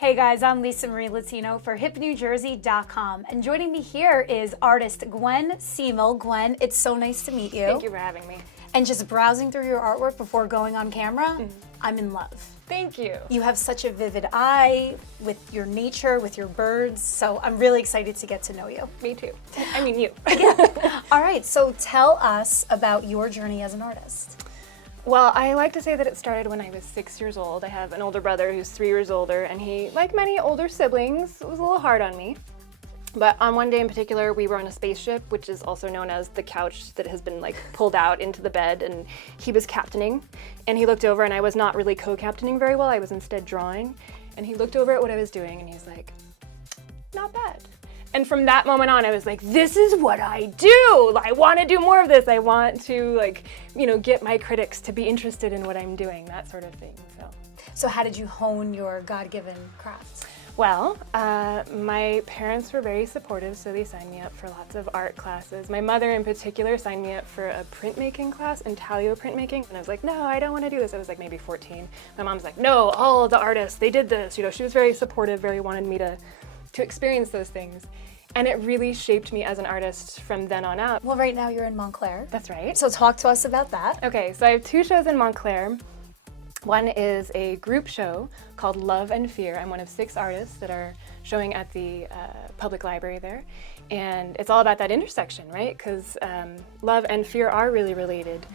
Hey guys, I'm Lisa Marie Latino for hipnewjersey.com, and joining me here is artist Gwenn Seemel. Gwenn, it's so nice to meet you. Thank you for having me. And just browsing through your artwork before going on camera, I'm in love. Thank you. You have such a vivid eye with your nature, with your birds, so I'm really excited to get to know you. Me too. I mean you. Yeah. All right, so tell us about your journey as an artist. Well, I like to say that it started when I was 6 years old. I have an older brother who's 3 years older, and he, like many older siblings, was a little hard on me. But on one day in particular, we were on a spaceship, which is also known as the couch that has been like pulled out into the bed, and he was captaining. And he looked over, and I was not really co-captaining very well. I was instead drawing. And he looked over at what I was doing, and he's like, not bad. And from that moment on, I was like, this is what I do. I want to do more of this. I want to, get my critics to be interested in what I'm doing, that sort of thing. So how did you hone your God-given craft? Well, my parents were very supportive, so they signed me up for lots of art classes. My mother in particular signed me up for a printmaking class, intaglio printmaking, and I was like, no, I don't want to do this. I was like maybe 14. My mom's like, no, all the artists, they did this. She was very supportive, very wanted me to experience those things. And it really shaped me as an artist from then on out. Well, right now you're in Montclair. That's right. So talk to us about that. Okay, so I have 2 shows in Montclair. One is a group show called Love and Fear. I'm one of 6 artists that are showing at the public library there. And it's all about that intersection, right? Because love and fear are really related.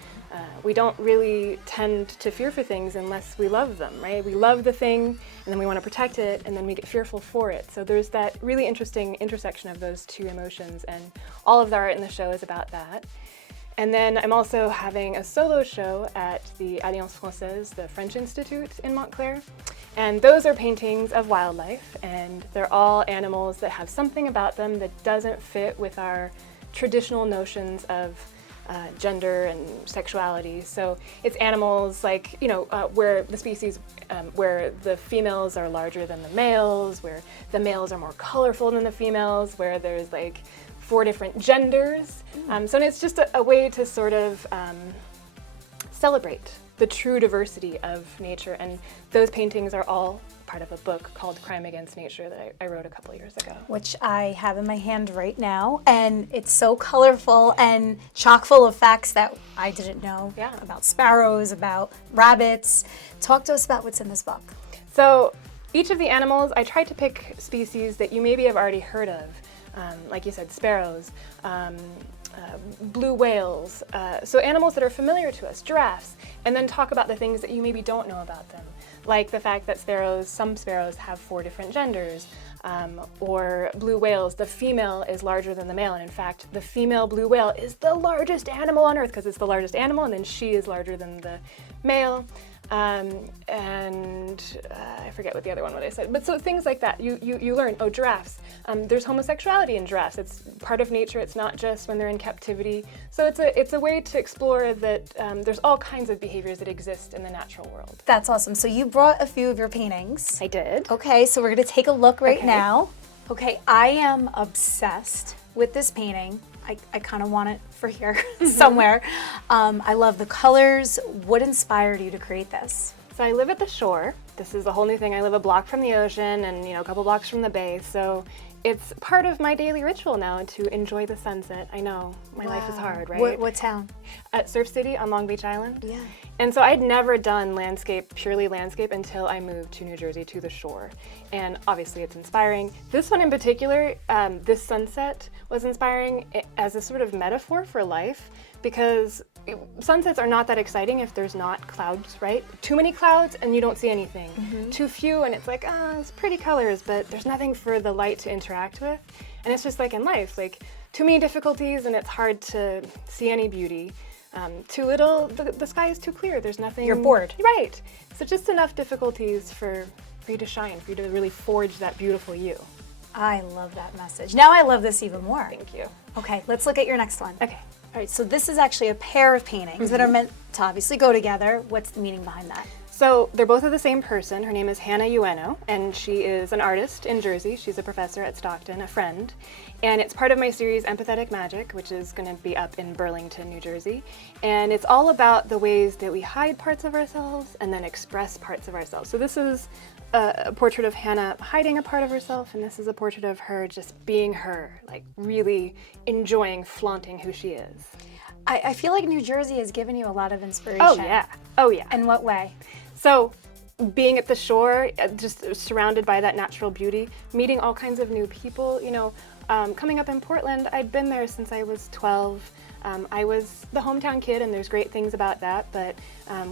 We don't really tend to fear for things unless we love them, right? We love the thing, and then we want to protect it, and then we get fearful for it. So there's that really interesting intersection of those 2 emotions, and all of the art in the show is about that. And then I'm also having a solo show at the Alliance Française, the French Institute in Montclair. And those are paintings of wildlife, and they're all animals that have something about them that doesn't fit with our traditional notions of gender and sexuality. So it's animals like, where the species, where the females are larger than the males, where the males are more colorful than the females, where there's like 4 different genders. So it's just a way to sort of celebrate the true diversity of nature. And those paintings are all part of a book called Crime Against Nature that I wrote a couple years ago. Which I have in my hand right now, and it's so colorful and chock full of facts that I didn't know about sparrows, about rabbits. Talk to us about what's in this book. So each of the animals, I tried to pick species that you maybe have already heard of. Like you said, sparrows, blue whales, so animals that are familiar to us, giraffes, and then talk about the things that you maybe don't know about them, like the fact that some sparrows have 4 different genders, or blue whales, the female is larger than the male, and in fact, the female blue whale is the largest animal on Earth because it's the largest animal, and then she is larger than the male. I forget what the other one I said, but so things like that, you learn. Oh, giraffes. There's homosexuality in giraffes. It's part of nature. It's not just when they're in captivity. So it's a way to explore that there's all kinds of behaviors that exist in the natural world. That's awesome. So you brought a few of your paintings. I did. Okay, so we're going to take a look right now. Okay, I am obsessed with this painting. I kind of want it for here somewhere. I love the colors. What inspired you to create this? So I live at the shore. This is a whole new thing. I live a block from the ocean and a couple blocks from the bay. So it's part of my daily ritual now to enjoy the sunset. I know, my life is hard, right? What town? At Surf City on Long Beach Island. Yeah. And so I'd never done purely landscape until I moved to New Jersey to the shore. And obviously it's inspiring. This one in particular, this sunset was inspiring as a sort of metaphor for life, because sunsets are not that exciting if there's not clouds, right? Too many clouds and you don't see anything. Too few and it's like, it's pretty colors, but there's nothing for the light to interact with. And it's just like in life, like too many difficulties and it's hard to see any beauty. Too little, the sky is too clear, there's nothing. You're bored. Right. So just enough difficulties for you to shine, for you to really forge that beautiful you. I love that message. Now I love this even more. Thank you. Okay, let's look at your next one. Okay. All right, so this is actually a pair of paintings that are meant to obviously go together. What's the meaning behind that? So they're both of the same person. Her name is Hannah Ueno, and she is an artist in Jersey. She's a professor at Stockton, a friend. And it's part of my series Empathetic Magic, which is going to be up in Burlington, New Jersey. And it's all about the ways that we hide parts of ourselves and then express parts of ourselves. So this is a portrait of Hannah hiding a part of herself, and this is a portrait of her just being her, like really enjoying flaunting who she is. I feel like New Jersey has given you a lot of inspiration. Oh yeah, oh yeah. In what way? So being at the shore, just surrounded by that natural beauty, meeting all kinds of new people, you know, coming up in Portland, I'd been there since I was 12. I was the hometown kid, and there's great things about that, but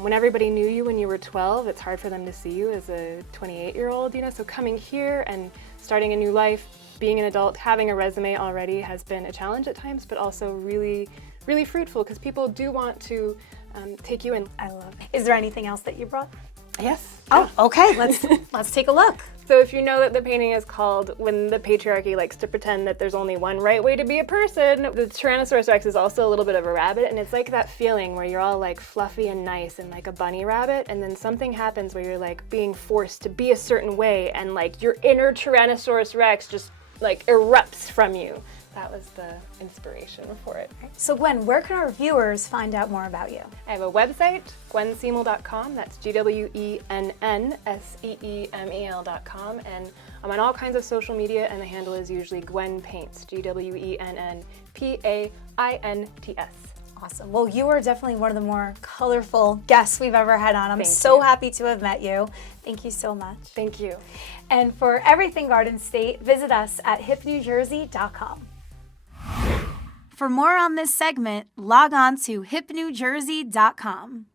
when everybody knew you when you were 12, it's hard for them to see you as a 28-year-old, you know, so coming here and starting a new life, being an adult, having a resume already has been a challenge at times, but also really, really fruitful, because people do want to take you in. I love it. Is there anything else that you brought? Yes. Oh, okay, let's take a look. So if you know that the painting is called When the Patriarchy Likes to Pretend That There's Only One Right Way to Be a Person, the Tyrannosaurus Rex is also a little bit of a rabbit, and it's like that feeling where you're all like fluffy and nice and like a bunny rabbit, and then something happens where you're like being forced to be a certain way, and like your inner Tyrannosaurus Rex just like erupts from you. That was the inspiration for it. So Gwenn, where can our viewers find out more about you? I have a website, GwennSeemel.com. That's GwennSeemel.com, and I'm on all kinds of social media, and the handle is usually Gwenn Paints, GwennPaints. Awesome. Well, you are definitely one of the more colorful guests we've ever had on. I'm Thank so you. happy to have met you. Thank you so much. Thank you. And for everything Garden State, visit us at hipnewjersey.com. For more on this segment, log on to hipnewjersey.com.